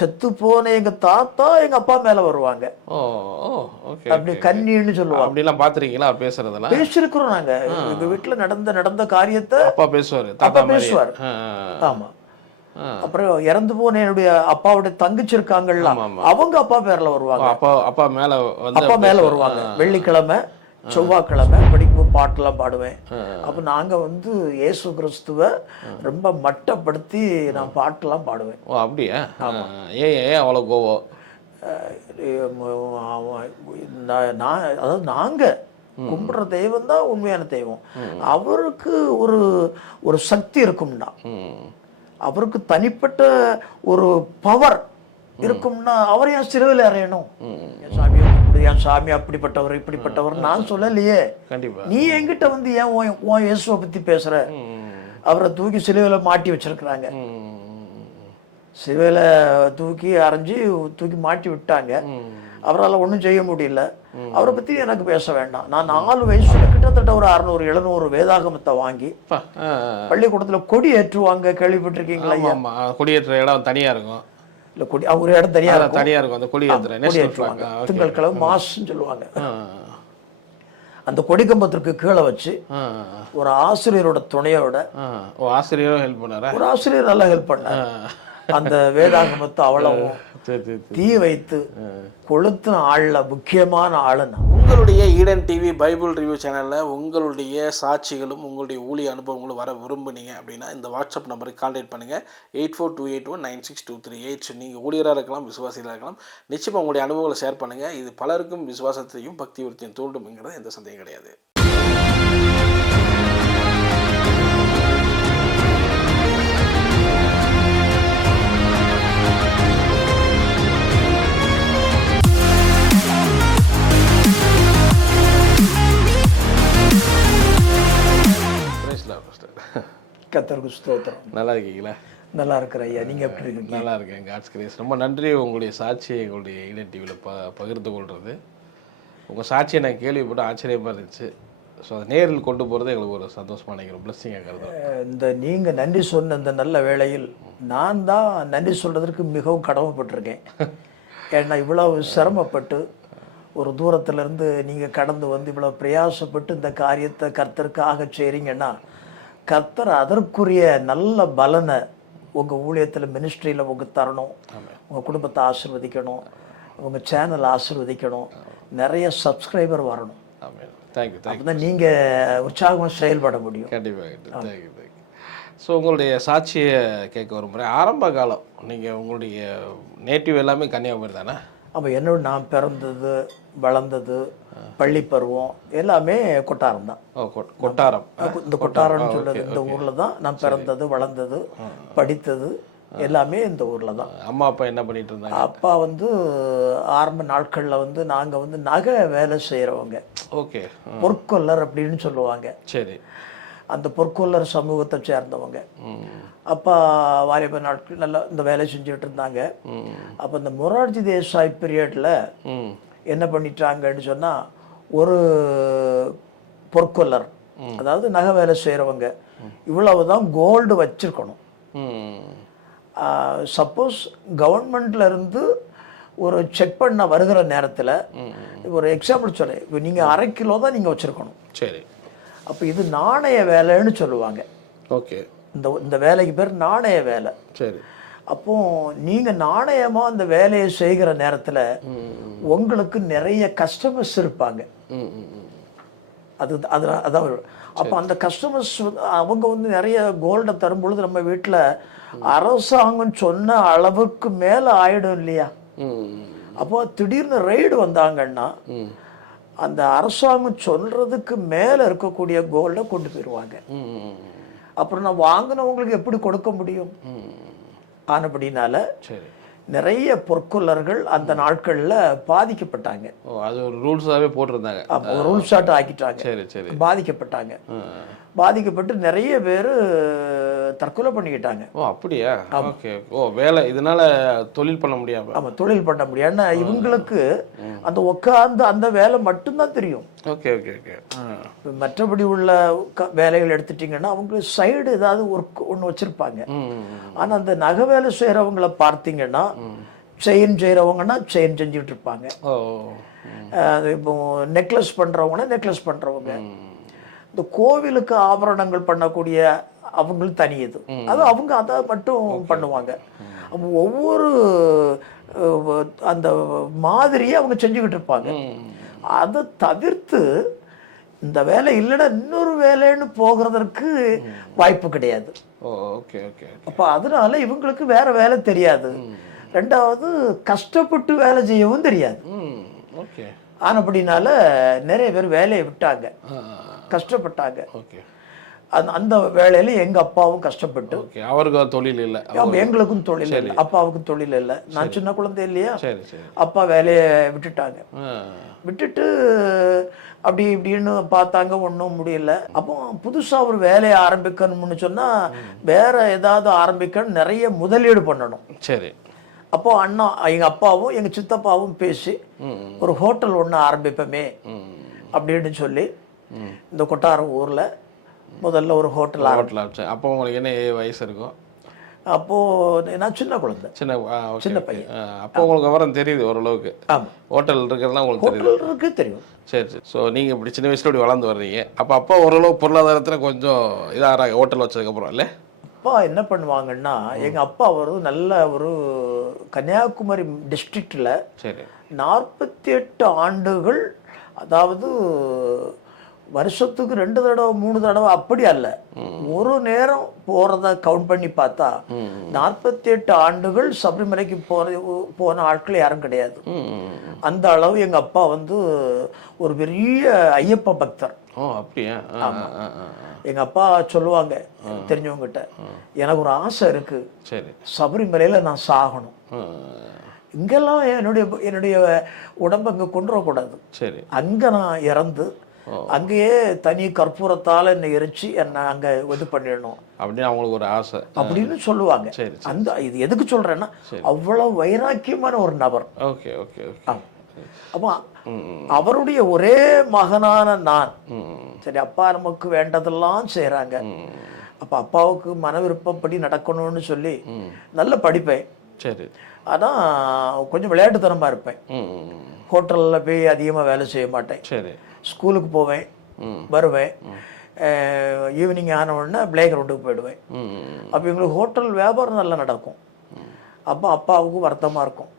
செத்து போன எங்க தாத்தா எங்க அப்பா மேல வருவாங்க. அப்படி கன்னின்னு சொல்லுவாங்க. அப்படிலாம் பாத்துறீங்களா பேசுறதெல்லாம்? பேசிருக்கிறோம் நாங்க. எங்க வீட்டுல நடந்த காரியத்தை அப்பா பேசுவாரு, தாத்தா பேசுவார். ஆமா. அப்புறம் இறந்து போன என்னுடைய அப்பாவுடைய தங்கச்சி இருக்காங்கல்ல, அவங்க அப்பா பேர்ல வருவாங்க. அப்பா மேல வருவாங்க. வெள்ளிக்கிழமை செவ்வாய்க்கிழமை படிக்கும் பாட்டெல்லாம் பாடுவேன். அப்ப நாங்க இயேசு கிறிஸ்துவ ரொம்ப மட்டப்படுத்தி நான் பாட்டெல்லாம் பாடுவேன். அப்படியா? ஏன் அவ்வளவு கோவம்? அதாவது நாங்க கும்பிடுற தெய்வம் தான் உண்மையான தெய்வம். அவருக்கு ஒரு சக்தி இருக்கும்னா, அவருக்கு தனிப்பட்ட ஒரு பவர் இருக்கும்னா, அவர் என் சிறுவில் அறையணும். என் சாமி அப்படிப்பட்டவர் இப்படிப்பட்டவர் நான் சொல்லலையே. நீ என்கிட்ட ஏன் இயேசுவை பத்தி பேசுற? அவரை தூக்கி சிலுவையில மாட்டி வச்சிருக்கிறாங்க. சிலுவையில தூக்கி அரைஞ்சி தூக்கி மாட்டி விட்டாங்க. அவரால் ஒன்றும் செய்ய முடியல. அவரை பத்தி எனக்கு பேச வேண்டாம். நான் 4 வயசுல கிட்டத்தட்ட ஒரு 600-700 வேதாகமத்தை வாங்கி பள்ளிக்கூடத்துல கொடி ஏற்றுவாங்க. கேள்விப்பட்டிருக்கீங்களா? கொடியேற்ற இடம் தனியா இருக்கும். இல்ல, கொடி ஒரு இடம் தனியா இருக்கும். அந்த கொடி ஏற்றுவாங்க. திங்கட்கிழமை மாஸ்ன்னு சொல்லுவாங்க. அந்த கொடிக்கம்பத்திற்கு கீழே வச்சு ஒரு ஆசிரியரோட துணையோட, ஆசிரியரும் ஹெல்ப் பண்ணாரு. ஒரு ஆசிரியர் நல்லா ஹெல்ப் பண்ணாரு. அந்த வேதாகமத்தை அவ்வளவும் தீ வைத்து கொளுத்தின ஆள்ல முக்கியமான ஆளுன்னா. உங்களுடைய ஈடன் டிவி பைபிள் ரிவ்யூ சேனலில் உங்களுடைய சாட்சிகளும் உங்களுடைய ஊழிய அனுபவங்களும் வர விரும்புனீங்க அப்படின்னா இந்த வாட்ஸ்அப் நம்பருக்கு கான்டாக்ட் பண்ணுங்கள். 8428196238. நீங்கள் ஊழியராக இருக்கலாம், விசுவாசிகளாக இருக்கலாம். நிச்சயமாக உங்களுடைய அனுபவங்களை ஷேர் பண்ணுங்கள். இது பலருக்கும் விசுவாசத்தையும் பக்தி விருத்தியும் தூண்டும்ங்கிறது எந்த சந்தேகம் கிடையாது. கர்த்தருக்கு ஸ்தோத்திரம். நல்லா இருக்கீங்களா? நல்லா இருக்கிற ஐயா, நீங்க எப்படி இருக்கீங்க? நல்லா இருக்கேன். God's grace. ரொம்ப நன்றி உங்களுடைய சாட்சியை எங்களுடைய ஈடன் டிவியில் பகிர்ந்து கொள்வது. உங்கள் சாட்சியை நான் கேள்விப்பட்டு ஆச்சரியமாக இருந்துச்சு. ஸோ அதை நேரில் கொண்டு போகிறது எங்களுக்கு ஒரு சந்தோஷமாக நினைக்கிறோம், பிளஸ்ஸிங்காக கருதுறோம். இந்த நீங்கள் நன்றி சொன்ன இந்த நல்ல வேளையில் நான் தான் நன்றி சொல்கிறதுக்கு மிகவும் கடமைப்பட்டிருக்கேன். ஏன்னா இவ்வளவு சிரமப்பட்டு ஒரு தூரத்துலேருந்து நீங்கள் கடந்து இவ்வளோ பிரயாசப்பட்டு இந்த காரியத்தை கர்த்தருக்காக செய்கிறீங்கன்னா, கர்த்தர் அதற்குரிய நல்ல பலனை உங்கள் ஊழியத்தில் மினிஸ்ட்ரியில் உங்களுக்கு தரணும். உங்கள் குடும்பத்தை ஆசீர்வதிக்கணும், உங்கள் சேனல் ஆசீர்வதிக்கணும், நிறைய சப்ஸ்கிரைபர் வரணும். அப்பதான் நீங்கள் உற்சாகமாக செயல்பட முடியும். கண்டிப்பாக. தேங்க்யூ. ஸோ உங்களுடைய சாட்சியை கேட்க விரும்புகிறேன். ஆரம்ப காலம் நீங்கள் உங்களுடைய நேட்டிவ் எல்லாமே கன்னியாகுமரி தானே? ஆமாம். நான் பிறந்தது வளர்ந்தது பள்ளி பருவம் எல்லாமே கொட்டாரம் தான். கொட்டாரம். இந்த கொட்டாரம்னு சொல்றது இந்த ஊர்ல தான் நான் பிறந்தது வளர்ந்தது படித்தது எல்லாமே இந்த ஊர்ல தான். அம்மா அப்பா என்ன பண்ணிட்டு இருந்தாங்க? அப்பா ஆரம்ப நாட்கள்ல நாங்க நகை வேலை செய்யறவங்க. ஓகே. பொற்கொல்லர் அப்படின்னு சொல்லுவாங்க. சரி. அந்த பொற்கொல்லர் சமூகத்தை சேர்ந்தவங்க. அப்பா வாலிப நாட்கள் நல்லா இந்த வேலை செஞ்சுட்டு இருந்தாங்க. அப்போ இந்த மொரார்ஜி தேசாய் பீரியட்ல என்ன பண்ணிட்டாங்கன்னு சொன்னா, ஒரு பொற்கொல்லர், அதாவது நகை வேலை செய்யறவங்க, இவ்வளவுதான் கோல்டு வச்சிருக்கணும். சப்போஸ் கவர்மெண்ட்ல இருந்து ஒரு செக் பண்ண வருகிற நேரத்தில் ஒரு எக்ஸாம்பிள் சொல்ல, இப்போ நீங்க 1/2 கிலோ தான் நீங்க வச்சிருக்கணும். சரி. அப்போ இது நாணய வேலைன்னு சொல்லுவாங்க. ஓகே. இந்த வேலைக்கு பேர் நாணய வேலை. சரி. அப்போ நீங்க நாணயமா அந்த வேலையை செய்கிற நேரத்துல உங்களுக்கு நிறைய கஸ்டமர்ஸ் இருப்பாங்க. அதான். அப்ப அந்த கஸ்டமர்ஸ் அவங்க நிறைய கோல்டை தரும் பொழுது நம்ம வீட்டுல அரசாங்கம் சொன்ன அளவுக்கு மேல ஆயிடும் இல்லையா? அப்போ திடீர்னு ரைடு வந்தாங்கன்னா அந்த அரசாங்கம் சொல்றதுக்கு மேல இருக்கக்கூடிய கோல்டை கொண்டு போயிடுவாங்க. அப்புறம் நான் வாங்கினவங்களுக்கு எப்படி கொடுக்க முடியும்? ஆனபடினால நிறைய பொற்கொல்லர்கள் அந்த நாட்கள்ல பாதிக்கப்பட்டாங்க. அது ஒரு ரூல்ஸாவே போட்டிருந்தாங்க. ஒரு ரூல்ஸாட்ட ஆக்கிட்டாங்க. பாதிக்கப்பட்டாங்க. பாதிக்கப்பட்டு நிறைய பேர் தற்கொலை பண்ணிக்கிட்டாங்க. ஓ அப்படியா? ஓகே. ஓ வேலை இதனால தொழில் பண்ண முடியாம. ஆமாம், தொழில் பண்ண முடியும். ஏன்னா இவங்களுக்கு அந்த உட்காந்து அந்த வேலை மட்டும்தான் தெரியும். Okay okay okay. மற்றபடி உள்ள வேலைகள் எடுத்துட்டிங்கன்னா அவங்களுக்கு சைடு ஏதாவது ஒர்க் ஒன்று வச்சுருப்பாங்க. ஆனால் அந்த நகை வேலை செய்கிறவங்கள பார்த்தீங்கன்னா செயின் செய்கிறவங்கன்னா செயின் செஞ்சுட்டு இருப்பாங்க. அது இப்போ நெக்லஸ் பண்ணுறவங்கன்னா நெக்லஸ் பண்ணுறவங்க. இந்த கோவிலுக்கு ஆபரணங்கள் பண்ணக்கூடிய அவங்களுக்கு தனி இது, அது அவங்க அதை மட்டும் பண்ணுவாங்க. ஒவ்வொரு அந்த மாதிரியே அவங்க செஞ்சுக்கிட்டு இருப்பாங்க. அதை தவிர்த்து இந்த வேலை இல்லைன்னா இன்னொரு வேலைன்னு போகிறதற்கு வாய்ப்பு கிடையாது. அப்போ அதனால இவங்களுக்கு வேற வேலை தெரியாது. ரெண்டாவது கஷ்டப்பட்டு வேலை செய்யவும் தெரியாது. ஆனப்படினால நிறைய பேர் வேலையை விட்டாங்க, கஷ்டப்பட்டாங்க. அந்த வேலையில எங்க அப்பாவும் கஷ்டப்பட்டு, அவருக்கு தொழில் இல்லை, எங்களுக்கும் தொழில் இல்லை, அப்பாவுக்கும் தொழில் இல்லை. நான் சின்ன குழந்தை இல்லையா, அப்பா வேலையை விட்டுட்டாங்க. விட்டுட்டு அப்படி இப்படின்னு பார்த்தாங்க, ஒன்றும் முடியல. அப்போ புதுசாக ஒரு வேலையை ஆரம்பிக்கணும்னு சொன்னால் வேற ஏதாவது ஆரம்பிக்கணும், நிறைய முதலீடு பண்ணணும். சரி. அப்போ அண்ணா எங்கள் அப்பாவும் எங்கள் சித்தப்பாவும் பேசி ஒரு ஹோட்டல் ஒன்று ஆரம்பிப்போமே அப்படின்னு சொல்லி இந்த கொட்டாரம் ஊரில் முதல்ல ஒரு ஹோட்டல் ஆரம்பிச்சு. அப்போ உங்களுக்கு என்ன வயசு இருக்கும்? அப்போது நான் சின்ன குழந்தை, சின்ன பையன். அப்போ உங்களுக்கு விவரம் தெரியுது ஓரளவுக்கு. ஹோட்டல் இருக்கிறதுலாம் உங்களுக்கு தெரியும். சரி சரி. ஸோ நீங்கள் இப்படி சின்ன வயசுல இப்படி வளர்ந்து வர்றீங்க. அப்போ ஓரளவு பொருளாதாரத்தில் கொஞ்சம் இதாக ஹோட்டல் வச்சதுக்கப்புறம் இல்லை? அப்பா என்ன பண்ணுவாங்கன்னா, எங்கள் அப்பா ஒரு நல்ல ஒரு கன்னியாகுமரி டிஸ்ட்ரிக்டில் 48 ஆண்டுகள், அதாவது வருஷத்துக்கு 2 தடவை 3 தடவை அப்படி அல்ல, ஒரு நேரம் போறத கவுண்ட் பண்ணி பார்த்தா 48 ஆண்டுகள் சபரிமலைக்கு போன ஆட்கள் யாரும் கிடையாது. அந்த அளவு எங்க அப்பா வந்து ஒரு பெரிய ஐயப்ப பக்தர். அப்படியா? எங்க அப்பா சொல்லுவாங்க தெரிஞ்சவங்கிட்ட, எனக்கு ஒரு ஆசை இருக்கு, சபரிமலையில நான் சாகணும். இங்கெல்லாம் என்னுடைய உடம்பு அங்க கொண்டு வரக்கூடாது, அங்க நான் இறந்து அங்கேயே தனி கற்பூரத்தால என்னை எரிச்சு என்ன அங்க இது பண்ணிடணும் அப்படின்னு அவங்களுக்கு ஒரு ஆசை அப்படின்னு சொல்லுவாங்க. அந்த இது எதுக்கு சொல்றேன்னா, அவ்வளவு வைராக்கியமான ஒரு நபர். அப்போ அவருடைய ஒரே மகனான நான், சரி அப்பா நமக்கு வேண்டதெல்லாம் செய்யறாங்க, அப்ப அப்பாவுக்கு மன விருப்பப்படி நடக்கணும்னு சொல்லி நல்ல படிப்பேன். சரி. ஆனா கொஞ்சம் விளையாட்டுத்தனமா இருப்பேன். ஹோட்டல்ல போய் அதிகமா வேலை செய்ய மாட்டேன். சரி. ஸ்கூலுக்கு போவேன், வருவேன், ஈவினிங் ஆன உடனே பிளே கிரவுண்டுக்கு போயிடுவேன். அப்போ எங்களுக்கு ஹோட்டல் வியாபாரம் நல்லா நடக்கும். அப்போ அப்பாவுக்கும் வருத்தமாக இருக்கும்.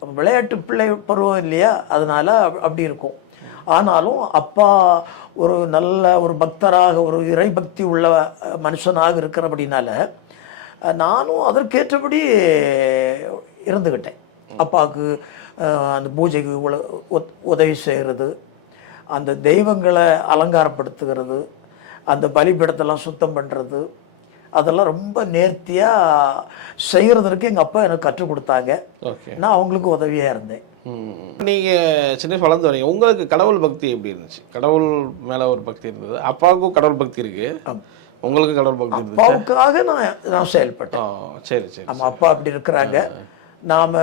அப்போ விளையாட்டு பிள்ளை பருவம் இல்லையா, அதனால அப்படி இருக்கும். ஆனாலும் அப்பா ஒரு நல்ல ஒரு பக்தராக, ஒரு இறைபக்தி உள்ள மனுஷனாக இருக்கிறபடினால நானும் அதற்கேற்றபடி இருந்துக்கிட்டேன். அப்பாவுக்கு அந்த பூஜைக்கு உதவி செய்கிறது, அந்த தெய்வங்களை அலங்காரப்படுத்துகிறது, அந்த பலிபீடத்தெல்லாம் சுத்தம் பண்ணுறது, அதெல்லாம் ரொம்ப நேர்த்தியாக செய்கிறதுக்கு எங்கள் அப்பா எனக்கு கற்றுக் கொடுத்தாங்க. நான் அவங்களுக்கு உதவியாக இருந்தேன். நீங்கள் சின்ன வளர்ந்து வரீங்க, உங்களுக்கு கடவுள் பக்தி எப்படி இருந்துச்சு? கடவுள் மேலே ஒரு பக்தி இருந்தது, அப்பாவுக்கும் கடவுள் பக்தி இருக்கு, உங்களுக்கு கடவுள் பக்தி இருந்துச்சு? அப்பாவுக்காக நான் செயல்பட்டேன். சரி சரி. நம்ம அப்பா அப்படி இருக்கிறாங்க, நாம்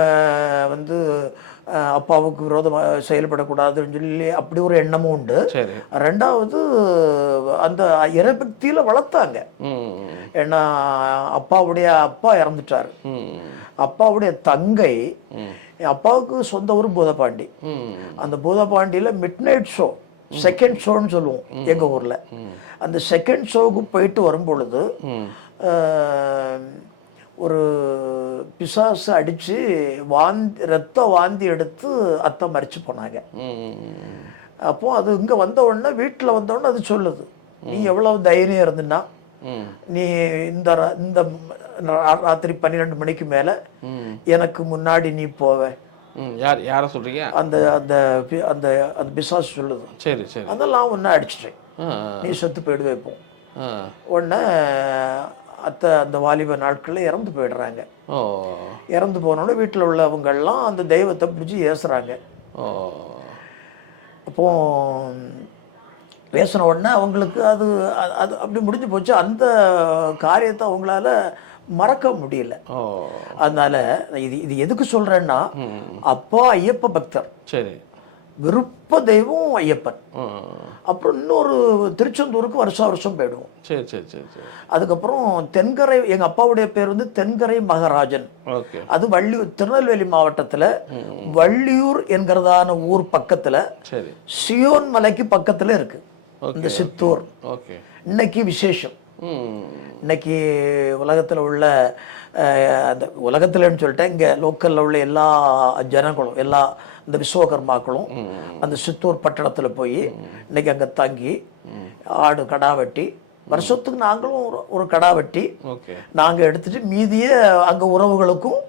வந்து அப்பாவுக்கு விரோதமாக செயல்படக்கூடாதுன்னு சொல்லி அப்படி ஒரு எண்ணமும் உண்டு. ரெண்டாவது அந்த இறைபக்தியில வளர்த்தாங்க. ஏன்னா அப்பாவுடைய அப்பா இறந்துட்டாரு, அப்பாவுடைய தங்கை, அப்பாவுக்கு சொந்த ஊர் பூதப்பாண்டி. அந்த பூதப்பாண்டியில மிட் நைட் ஷோ, செகண்ட் ஷோன்னு சொல்லுவோம் எங்க ஊர்ல. அந்த செகண்ட் ஷோவுக்கு போயிட்டு வரும் பொழுது ஒரு பிசாசு அடிச்சு ரத்த வாந்தி எடுத்து அத்தை மறிச்சு போனாங்க. அப்போ அது இங்க வந்த உடனே, வீட்டுல வந்த உடனே அது சொல்லுது, நீ எவ்வளவு தைரியம் இருந்துன்னா நீ இந்த ராத்திரி 12 மணிக்கு மேல எனக்கு முன்னாடி நீ போவ. யார சொல்றீங்க? அந்த அந்த அந்த அந்த பிசாசு சொல்லுது. சரி சரி. அதெல்லாம் ஒன்னு அடிச்சிட்டேன், நீ செத்து போயிடுவே. இப்போ உடனே அத்தை அந்த வாலிப நாட்களில் இறந்து போயிடுறாங்க. இறந்து போனோட வீட்டில் உள்ளவங்கெல்லாம் அந்த தெய்வத்தை பிடிச்சி ஏசுறாங்க. அப்போ பேசின உடனே அவங்களுக்கு அது அது அப்படி முடிஞ்சு போச்சு. அந்த காரியத்தை அவங்களால மறக்க முடியல. அதனால இது இது எதுக்கு சொல்றேன்னா, அப்பா ஐயப்ப பக்தர், சரி, விருப்ப தெய்வம் ஐயப்பன். அப்புறம் இன்னொரு திருச்செந்தூருக்கு வருஷம் போயிடுவோம். சரி சரி சரி சரி. அதுக்கப்புறம் தென்கரை, எங்க அப்பாவுடைய பேர் வந்து தென்கரை மகாராஜன். ஓகே. அது வள்ளியூர், திருநெல்வேலி மாவட்டத்துல வள்ளியூர் என்கிறதான ஊர் பக்கத்துல, சரி, சியோன் மலைக்கு பக்கத்துல இருக்கு இந்த சித்தூர். ஓகே. இன்னைக்கு விசேஷம். இன்னைக்கு உலகத்துல உள்ள அந்த உலகத்துலன்னு சொல்லிட்டேன், இங்க லோக்கல்ல உள்ள எல்லா ஜனங்களும், எல்லா இந்த விஸ்வகர்மாக்களும் அந்த சித்தூர் பட்டணத்துல போய் இன்னைக்கு அங்க தங்கி ஆடு கடா வெட்டி, வருஷத்துக்கு நாங்களும் ஒரு கடா வெட்டி நாங்க எடுத்துட்டு மீதிய அங்க உறவுகளுக்கும்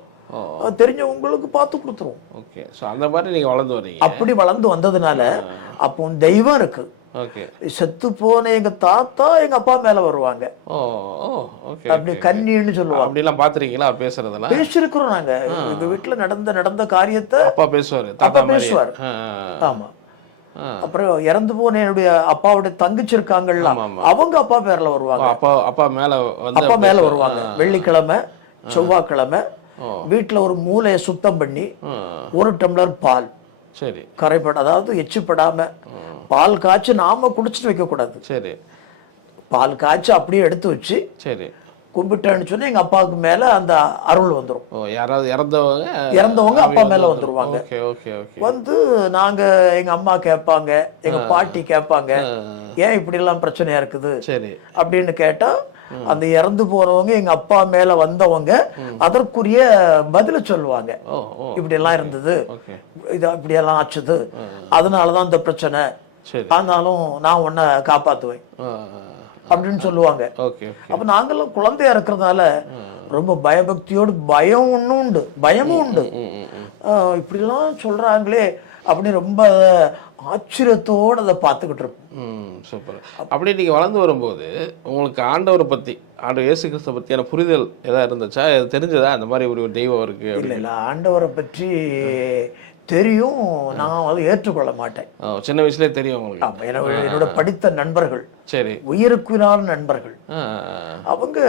தெரிஞ்சவங்களுக்கு பார்த்து கொடுத்துருவோம். ஓகே. ஸோ அந்த மாதிரி நீங்க வளர்ந்து வரீங்க. அப்படி வளர்ந்து வந்ததுனால அப்போ தெய்வம் இருக்கு. ஓகே. செத்து போன எங்க தாத்தா எங்க அப்பா மேல வருவாங்க. அப்படி கன்னின்னு சொல்லுவாங்க. அப்படிலாம் பாத்துறீங்களா பேசுறதெல்லாம்? பேசிருக்கிறோம் நாங்க. எங்க வீட்டுல நடந்த காரியத்தை அப்பா பேசுவாரு, தாத்தா பேசுவார். ஆமா. அப்புறம் இறந்து போன என்னுடைய அப்பாவுடைய தங்கச்சி இருக்காங்கல்ல, அவங்க அப்பா பேர்ல வருவாங்க. அப்பா மேல வருவாங்க. வெள்ளிக்கிழமை செவ்வாய்க்கிழமை வீட்டுல ஒரு மூலையை சுத்தம் பண்ணி ஒரு டம்ளர் பால், சரி, கரைப்பட, அதாவது எச்சுப்படாம பால் காய்ச்சி நாம குடிச்சிட்டு வைக்க கூடாது. சரி, பால் காய்ச்சி அப்படியே எடுத்து வச்சு, சரி, கும்பிட்டேன்னு சொன்னா எங்க அப்பாவுக்கு மேல அந்த அருள் வந்துடும். யாராவது இறந்தவங்க அப்பா மேல வந்துருவாங்க. வந்து நாங்க, எங்க அம்மா கேட்பாங்க, எங்க பாட்டி கேட்பாங்க, ஏன் இப்படி எல்லாம் பிரச்சனையா இருக்குது அப்படின்னு கேட்டா, அந்த இறந்து போறவங்க எங்க அப்பா மேல வந்தவங்க அதற்குரிய பதில சொல்லுவாங்க. இப்படி எல்லாம் இருந்தது, இது இப்படி எல்லாம் ஆச்சுது, அதனாலதான் இந்த பிரச்சனை, ஆனாலும் நான் உன்னை காப்பாத்துவேன் அப்படின்னு சொல்லுவாங்க. அப்ப நாங்கெல்லாம் குழந்தையா இருக்கிறதுனால ரொம்ப பயபக்தியோடு, பயம் ஒன்னும் உண்டு, பயமும் உண்டு. இப்படி எல்லாம் சொல்றாங்களே அப்படின்னு ரொம்ப ஆச்சரியத்தோடு அதை பார்த்துக்கிட்டு இருப்போம். சூப்பர். அப்படி நீங்க வளர்ந்து வரும்போது உங்களுக்கு ஆண்டவரை பத்தி, ஆண்டவர் இயேசு கிறிஸ்துவை பத்தியான புரிதல் ஏதாவது இருந்துச்சா? தெரிஞ்சதா அந்த மாதிரி ஒரு தெய்வம் இருக்கு? இல்ல, ஆண்டவரை பற்றி தெரியும், நான் அதை ஏற்றுக்கொள்ள மாட்டேன். சின்ன வயசுலயே தெரியும் உங்களுக்கு? ஆமா, என்னோட படித்த நண்பர்கள், சரி, உயிருக்குயிரான நண்பர்கள், அவங்க,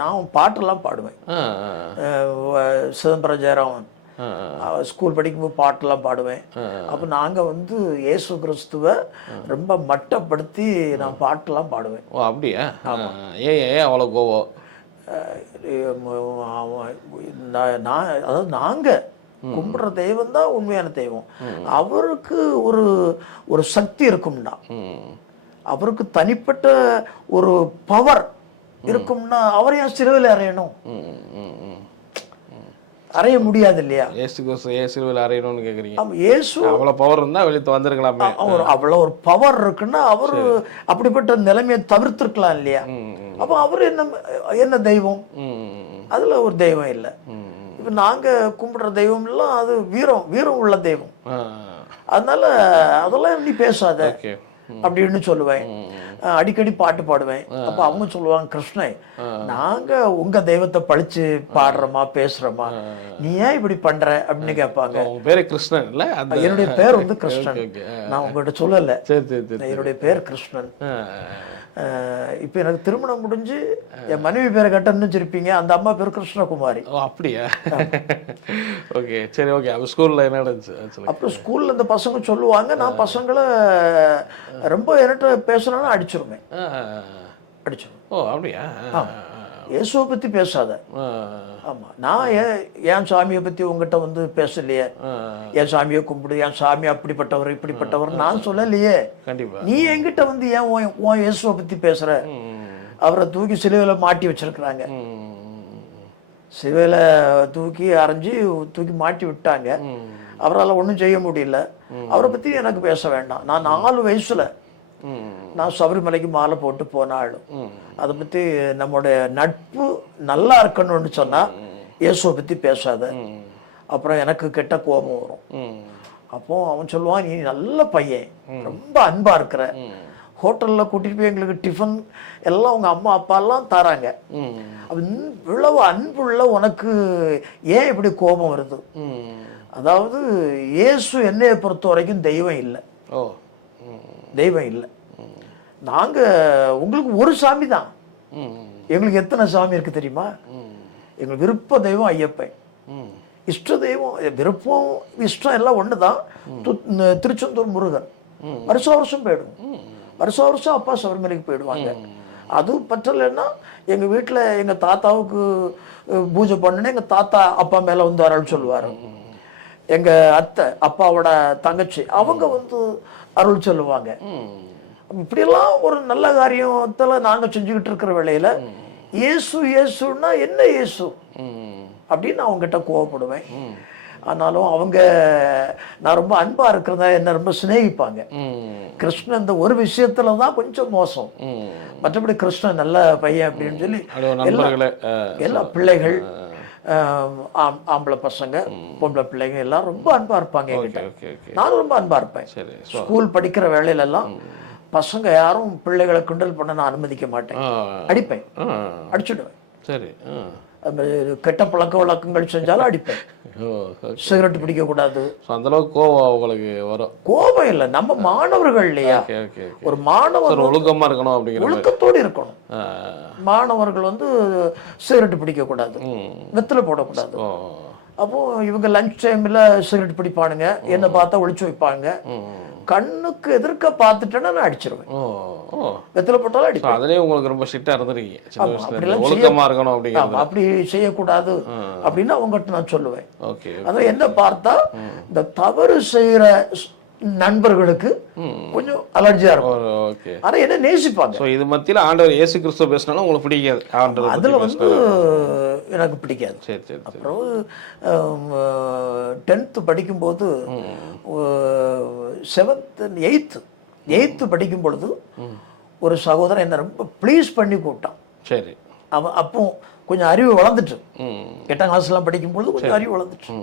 நான் பாட்டெல்லாம் பாடுவேன். சிதம்பர ஜெயராமன் ஸ்கூல் படிக்கும்போது பாட்டெல்லாம் பாடுவேன். அப்ப நாங்க வந்து இயேசு கிறிஸ்துவ ரொம்ப மட்டப்படுத்தி நான் பாட்டெல்லாம் பாடுவேன். அப்படியா? ஏன் அவ்வளவு கோவம்? அதாவது நாங்க கும்பிடுற தெய்வம் தான் உண்மையான தெய்வம். அவருக்கு ஒரு சக்தி இருக்கும்னா, அவருக்கு தனிப்பட்ட ஒரு பவர் இருக்கும்னா, அவரை ஏன் சிலுவையில் அறையணும்? அறைய முடியாது இல்லையா? சிலுவையில் அறையணும்னு கேக்குறீங்க? இயேசு அவ்வளவு பவர் இருந்தா வெளியே வந்திருக்கலாமே. அவ்வளவு ஒரு பவர் இருக்குன்னா அவரு அப்படிப்பட்ட நிலைமையை தவிர்த்திருக்கலாம் இல்லையா? அப்ப அவரு என்ன தெய்வம்? அதுல ஒரு தெய்வம் இல்லை. இப்ப நாங்க கும்பிடுற தெய்வம் எல்லாம் அது வீரம் உள்ள தெய்வம். அதனால அதெல்லாம் நீ பேசாத அப்படின்னு சொல்லுவேன். அடிக்கடி பாட்டு பாடுவேன். அப்ப அவங்க சொல்லுவாங்க, கிருஷ்ணன், நாங்க உங்க தெய்வத்தை பழிச்சு பாடுறோமா பேசுறோமா, நீ ஏன் இப்படி பண்ற அப்படின்னு கேட்பாங்க. பேரு கிருஷ்ணன் இல்ல? என்னுடைய பேர் வந்து கிருஷ்ணன். நான் உங்ககிட்ட சொல்லல, என்னுடைய பேர் கிருஷ்ணன். இப்ப எனக்கு திருமணம் முடிஞ்சு என் மனைவி பேரை கட்டணும்னு வச்சிருப்பீங்க, அந்த அம்மா பேர் கிருஷ்ணகுமாரி. அப்படியா? ஓகே, சரி, ஓகே. அப்ப ஸ்கூல்ல என்ன நடந்துச்சு? அப்புறம் ஸ்கூல்ல இந்த பசங்க சொல்லுவாங்க, நான் பசங்களை ரொம்ப என்கிட்ட பேசணும்னா அடிச்சிருவேன். ஓ, அப்படியா? இயேசுவை பத்தி பேசாத. ஆமா, நான் என் சாமியை பத்தி உங்ககிட்ட வந்து பேசலையே, என் சாமியை கும்பிடு, என் சாமி அப்படிப்பட்டவர் இப்படிப்பட்டவர் நான் சொல்லலையே. நீ என்கிட்ட வந்து ஏன் உன் இயேசுவை பத்தி பேசுற? அவரை தூக்கி சிலுவையில மாட்டி வச்சிருக்கிறாங்க. சிலுவையில தூக்கி அரைஞ்சி தூக்கி மாட்டி விட்டாங்க. அவரால் ஒன்றும் செய்ய முடியல. அவரை பத்தி எனக்கு பேச வேண்டாம். நான் 4 வயசுல நான் சபரிமலைக்கு மாலை போட்டு போனாலும் அதை பத்தி, நம்மளுடைய நட்பு நல்லா இருக்கணும்னு சொன்னா இயேசுவை பத்தி பேசாத, அப்புறம் எனக்கு கெட்ட கோபம் வரும். அப்போ அவன் சொல்லுவான், நீ நல்ல பையன், ரொம்ப அன்பா இருக்கிற, ஹோட்டல்ல கூட்டிட்டு போய் எங்களுக்கு டிஃபன் எல்லாம் உங்க அம்மா அப்பா எல்லாம் தராங்க, இவ்வளவு அன்புள்ள உனக்கு ஏன் இப்படி கோபம் வருது? அதாவது இயேசு என்னைய பொறுத்த வரைக்கும் தெய்வம் இல்லை. தெய்வம் இல்லை. நாங்க உங்களுக்கு ஒரு சாமி தான். எங்களுக்கு எத்தனை சாமி இருக்கு தெரியுமா? எங்களுக்கு விருப்ப தெய்வம் ஐயப்பன், இஷ்ட தெய்வம் விருப்பம் இஷ்டம் எல்லாம் ஒண்ணுதான். திருச்செந்தூர் முருகன் வருஷம் வருஷம் போயிடுவோம். வருஷம் வருஷம் அப்பா சபரிமலைக்கு போயிடுவாங்க. அது பற்றலைன்னா எங்க வீட்டுல எங்க தாத்தாவுக்கு பூஜை பண்ணுன்னு எங்க தாத்தா அப்பா மேல வந்து அருள் சொல்லுவாரு. எங்க அத்தை அப்பாவோட தங்கச்சி அவங்க வந்து அருள் சொல்லுவாங்க. இப்படியெல்லாம் ஒரு நல்ல காரியத்துல நாங்க செஞ்சுக்கிட்டு இருக்கிற வேளையில இயேசு இயேசுன்னா என்ன இயேசு அப்படின்னு அவங்க கிட்ட கோவப்படுவேன். ஆனாலும் அவங்க நான் ரொம்ப அன்பா இருக்கிறதா என்ன ரொம்ப சிநேகிப்பாங்க. கிருஷ்ணன் இந்த ஒரு விஷயத்துலதான் கொஞ்சம் மோசம், மற்றபடி கிருஷ்ணன் நல்ல பையன் அப்படின்னு சொல்லி எல்லா பிள்ளைகள், ஆம்பளை பசங்க பொம்பளை பிள்ளைங்க எல்லாம் ரொம்ப அன்பா இருப்பாங்க என்கிட்ட. நானும் ரொம்ப அன்பா இருப்பேன். ஸ்கூல் படிக்கிற வேலையில எல்லாம் பசங்க யாரும் பிள்ளைகளை கிண்டல் பண்ண நான் அனுமதிக்க மாட்டேன். அடிப்பேன், அடிச்சுடுவேன். சரி, கெட்ட பழக்க வழக்கங்கள் செஞ்சாலும் அடிப்பேன். சிகரெட் பிடிக்க கூடாது. அந்த அளவுக்கு கோபம் உங்களுக்கு வரும்? கோபம் இல்லை, நம்ம மாணவர்கள் இல்லையா, ஒரு மாணவர் ஒழுக்கமா இருக்கணும், அப்படிங்கிற ஒழுக்கத்தோடு இருக்கணும். மாணவர்கள் வந்து சிகரெட் பிடிக்க கூடாது, வெத்தலை போடக்கூடாது. அப்போ இவங்க லஞ்ச் டைம்ல சிகரெட் பிடிப்பானுங்க, என்ன பார்த்தா ஒளிச்சு வைப்பாங்க. கண்ணுக்கு எதிர்க்க பார்த்துட்டேன்னா நான் அடிச்சிருவேன். வெத்தலை போட்டாலும் அடிப்பேன். அதுலயே உங்களுக்கு ரொம்ப ஸ்ட்ரிக்ட்டா இருந்திருக்கீங்க, ஒழுக்கமா இருக்கணும் அப்படிங்கிறது. அப்படி செய்யக்கூடாது அப்படின்னு அவங்ககிட்ட நான் சொல்லுவேன். அதான் என்ன பார்த்தா இந்த தவறு செய்யற நண்பர்களுக்கு கொஞ்சம் அலர்ஜியா இருக்கும். ஆனா என்ன நேசிப்பாங்க. இது மத்தியில ஆண்டவர் இயேசு கிறிஸ்து பேசினாலும் உங்களுக்கு பிடிக்காது. அதுல வந்து எனக்கு பிடிக்காது. சரி சரி. அப்புறம் 10th படிக்கும்போது 7th 8th படிக்கும் பொழுது ஒரு சகோதரன் என்ன ரொம்ப ப்ளீஸ் பண்ணி கூப்பிட்டான். சரி. அவன் அப்போ கொஞ்சம் அறிவு வளர்ந்துட்டு, 8ஆம் கிளாஸ்லாம் படிக்கும் பொழுது கொஞ்சம் அறிவு வளர்ந்துட்டு.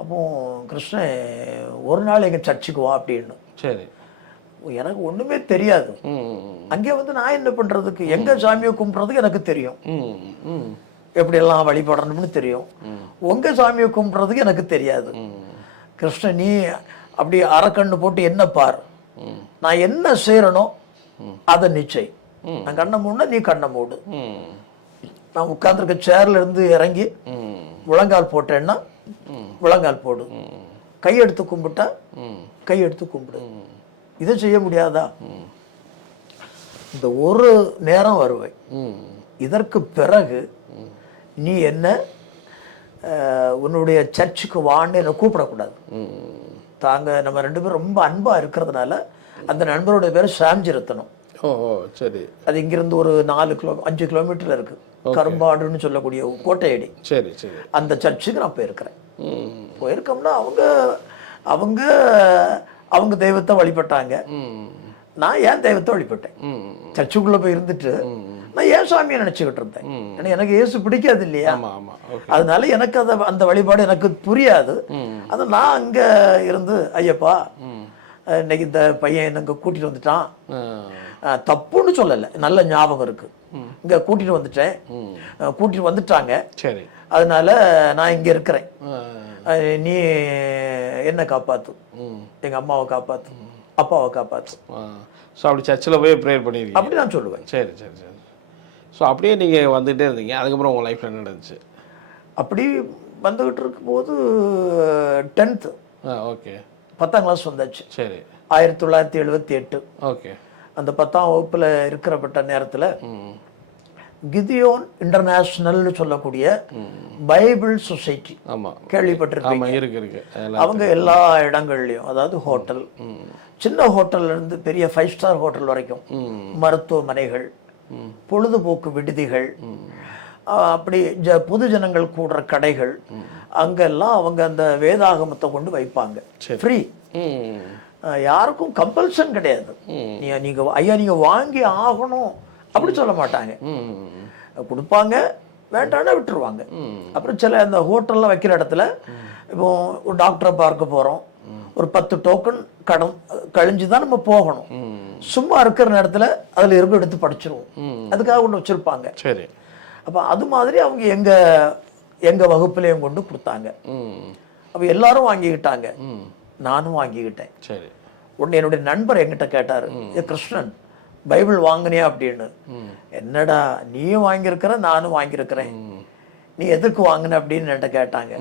அப்போ கிருஷ்ணன் ஒரு நாள் எங்க சர்ச்சுக்கு வா அப்படின்னு. சரி. எனக்கு ஒண்ணுமே தெரியாது. அங்கே வந்து நான் என்ன பண்றதுக்கு, எங்க சாமியை கும்பிட்றதுக்கு எனக்கு தெரியும், எப்படி எல்லாம் வழிபடணும்னு தெரியும். உங்க சாமியை கும்பிட்றதுக்கு எனக்கு தெரியாது. கிருஷ்ணன் நீ அப்படி அரைக்கண்ணு போட்டு என்ன பார், நான் என்ன செய்யறனோ அதை நிச்சய். நான் கண்ணை மூடனா நீ கண்ணை மூடு. நான் உட்கார்ந்துருக்க சேர்ல இருந்து இறங்கி முழங்கால் போட்டேன்னா முழங்கால் போடு, கையெடுத்து கும்பிட்டா கையெடுத்து கும்பிடு. இதை செய்ய முடியாதா? இந்த ஒரு நேரம் வருவேன், இதற்கு பிறகு நீ என்ன உன்னுடைய சர்ச்சுக்கு வான்னு என்னை கூப்பிடக்கூடாது. தாங்க நம்ம 2 பேரும் ரொம்ப அன்பா இருக்கிறதுனால அந்த நண்பருடைய பேர் சாம்ஜிரத்தனம். சரி. அது இங்கிருந்து ஒரு 5 கிலோமீட்டர்ல இருக்கு, கரும்பாடுன்னு சொல்லக்கூடிய கோட்டையடி. சரி சரி. அந்த சர்ச்சுக்கு நான் போயிருக்கிறேன். போயிருக்கோம்னா அவங்க அவங்க தெய்வத்தை வழிபட்டாங்க, நான் ஏன் தெய்வத்தை வழிபட்டேன். சர்ச்சுக்குள்ள போய் இருந்துட்டு நான் ஏன் சாமியை நினைச்சுக்கிட்டு இருந்தேன். ஏன்னா எனக்கு இயேசு பிடிக்காது இல்லையா, அதனால எனக்கு அந்த வழிபாடு எனக்கு புரியாது. அது நான் அங்க இருந்து ஐயப்பா இன்னைக்கு இந்த பையன் எனக்கு கூட்டிட்டு வந்துட்டான், தப்புன்னு சொல்லலை, நல்ல ஞாபகம் இருக்கு, இங்க கூட்டிட்டு வந்துட்டேன், கூட்டிட்டு வந்துட்டாங்க, சரி, அதனால நான் இங்க இருக்கிறேன், நீ என்ன காப்பாத்து, எங்க அம்மாவை காப்பாத்து, அப்பாவை காப்பாத்து. ஸோ அப்படி சர்ச்சில் போய் ப்ரேயர் பண்ணிருக்கீங்க அப்படி நான் சொல்லுவேன். சரி சரி சரி. ஸோ அப்படியே நீங்கள் வந்துகிட்டே இருந்தீங்க, அதுக்கப்புறம் உங்கள் லைஃப்பில் என்ன நடந்துச்சு? அப்படி வந்துகிட்டு இருக்கும்போது 10th, ஓகே, 10ஆம் கிளாஸ் வந்தாச்சு. சரி. 1978. ஓகே. அந்த 10ஆம் வகுப்புல இருக்கிறப்பட்ட நேரத்தில் கிதியோன் இன்டர்நேஷனல் சொல்லக்கூடிய பைபிள் சொசைட்டி கேள்விப்பட்டிருக்கீங்க. அவங்க எல்லா இடங்கள்லயும், அதாவது ஹோட்டல், சின்ன ஹோட்டல்ல இருந்து பெரிய 5 ஸ்டார் ஹோட்டல் வரைக்கும், மருத்துவமனைகள், பொழுதுபோக்கு விடுதிகள், அப்படி பொது ஜனங்கள் கூடுற கடைகள், அங்கெல்லாம் அவங்க அந்த வேதாகமத்தை கொண்டு வைப்பாங்க. ஃப்ரீ, யாருக்கும் கம்பல்ஷன் கிடையாது. நீங்க ஐயா நீங்க வாங்கி ஆகணும் அப்படி சொல்ல மாட்டாங்க, கொடுப்பாங்க, வேண்டாம்னா விட்டுருவாங்க. அப்புறம் சில அந்த ஹோட்டல்லாம் வைக்கிற இடத்துல இப்போ ஒரு டாக்டரை பார்க்க போறோம், ஒரு 10 டோக்கன் கழிஞ்சுதான் நம்ம போகணும். சும்மா இருக்கிற நேரத்துல அதுல இருக்க எடுத்து படிச்சிருவோம், அதுக்காக ஒண்ணு வச்சிருப்பாங்க. சரி. அப்ப அது மாதிரி அவங்க எங்க வகுப்புலையும் கொண்டு கொடுத்தாங்க. அப்ப எல்லாரும் வாங்கிக்கிட்டாங்க, நானும் வாங்கிக்கிட்டேன். சரி. உடனே என்னுடைய நண்பர் என்கிட்ட கேட்டார், கிருஷ்ணன் பைபிள் வாங்கினியா அப்படின்னு. என்னடா நீயும் வாங்கியிருக்கிற நானும் வாங்கியிருக்கிறேன், நீ எதுக்கு வாங்கின அப்படின்னு என்கிட்ட கேட்டாங்க.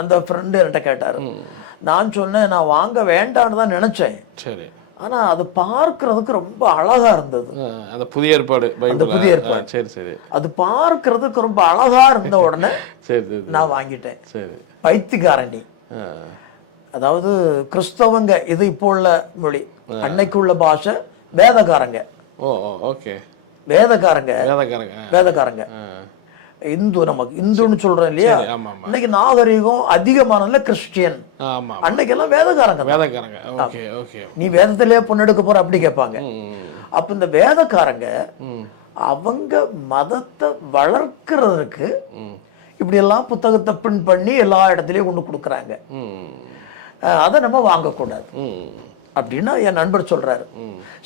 அந்த ஃப்ரெண்டு என்கிட்ட கேட்டார். நான் சொன்னேன், நான் வாங்க வேண்டான்னு தான் நினைச்சேன், சரி, ஆனா அது பார்க்கறதுக்கு ரொம்ப அழகா இருந்தது. அந்த புதிய ஏற்பாடு, அந்த புதிய ஏற்பாடு, சரி சரி, அது பார்க்கறதுக்கு ரொம்ப அழகா இருந்த உடனே சரி நான் வாங்கிட்டேன். சரி, பைத்தியக்காரணி, அதாவது கிறிஸ்தவங்க, இது இப்போ உள்ள மொழி, அன்னைக்கு உள்ள பாஷை வேதக்காரங்க. ஓ ஓகே, வேதக்காரங்க வேதக்காரங்க, வேதக்காரங்க. இந்து, நமக்கு இந்துன்னு சொல்றோம் இல்லையா, ஆமா ஆமா, இன்னைக்கு நாகரிகம் அதிகமானதுல கிறிஸ்டியன், ஆமா, அன்னைக்கெல்லாம் வேதக்காரங்க. வேதக்காரங்க, ஓகே ஓகே, நீ வேதத்திலேயே பொண்ணு எடுக்க போற அப்படி கேட்பாங்க. அப்ப இந்த வேதக்காரங்க அவங்க மதத்தை வளர்க்கறதுக்கு இப்படி எல்லாம் புத்தகத்தை பிரிண்ட் பண்ணி எல்லா இடத்துலயும் கொண்டு கொடுக்குறாங்க. அதை நம்ம வாங்கக்கூடாது அப்படின்னா என் நண்பர் சொல்றாரு.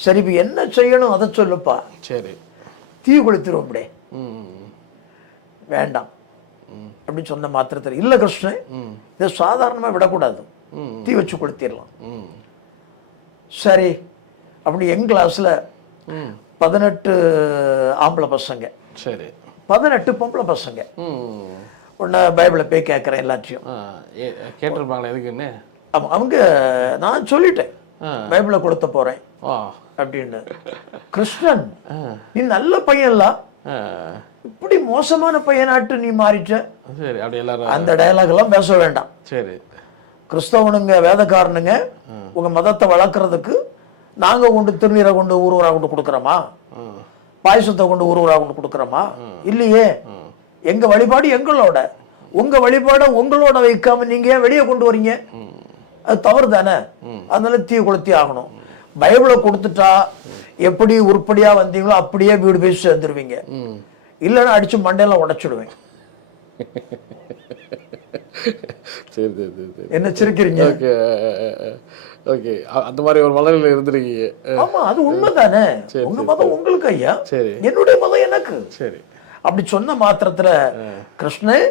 சரி, இப்ப என்ன செய்யணும் அதை சொல்லுப்பா. சரி, தீ கொளுத்திரும் அப்படியே, வேண்டாம் அப்படின்னு சொன்ன மாத்திரத்தில், இல்ல கிருஷ்ணன் இதை சாதாரணமா விடக்கூடாது, தீ வச்சு கொளுத்திடலாம். சரி அப்படி எங்க கிளாஸ்ல 18 ஆம்பளை பசங்க, சரி 18 பொம்பளை பசங்க. உடனே பைபிளை போய் கேட்கறேன் எல்லாத்தையும். கேட்டிருப்பாங்களா எதுக்குன்னு? அவங்க நான் சொல்லிட்டேன், பைபிளை கொடுத்த போறேன் அப்படின்னு. கிருஷ்ணன் நீ நல்ல பையன்ல, இப்படி மோசமான பையனாட்டு நீ மாறிட்ட. சரி, அப்படி எல்லாரும் அந்த டயலாக் எல்லாம் பேச வேண்டாம். சரி, கிறிஸ்தவனுங்க வேதக்காரனுங்க உங்க மதத்தை வளர்க்கறதுக்கு நாங்க கொண்டு திருநீரை கொண்டு ஊர்வரா கொண்டு கொடுக்கறோமா, பாயசத்தை கொண்டு ஊர்வரா கொண்டு கொடுக்கறோமா? இல்லையே. எங்க வழிபாடு எங்களோட, உங்க வழிபாட உங்களோட வைக்காம நீங்க ஏன் வெளியே கொண்டு வரீங்க? அது தவறு தானே. அதனால தீ கொளுத்தி ஆகணும். பைபிளை கொடுத்துட்டா எப்படி உருப்படியா வந்தீங்களோ அப்படியே வீடு போய் சேர்ந்துருவீங்க, இல்லைன்னா அடிச்சு மண்டையில உடைச்சிடுவேன். சரி சரி சரி, என்ன சிரிக்கிறீங்க? ஓகே ஓகே, அந்த மாதிரி ஒரு மனநிலை இருந்திருக்கீங்க. ஆமா, அது உண்மைதானே. உங்க மதம் உங்களுக்கு ஐயா, என்னுடைய மதம் எனக்கு. சரி, அப்படி சொன்ன மாத்திரத்துல கிருஷ்ணன்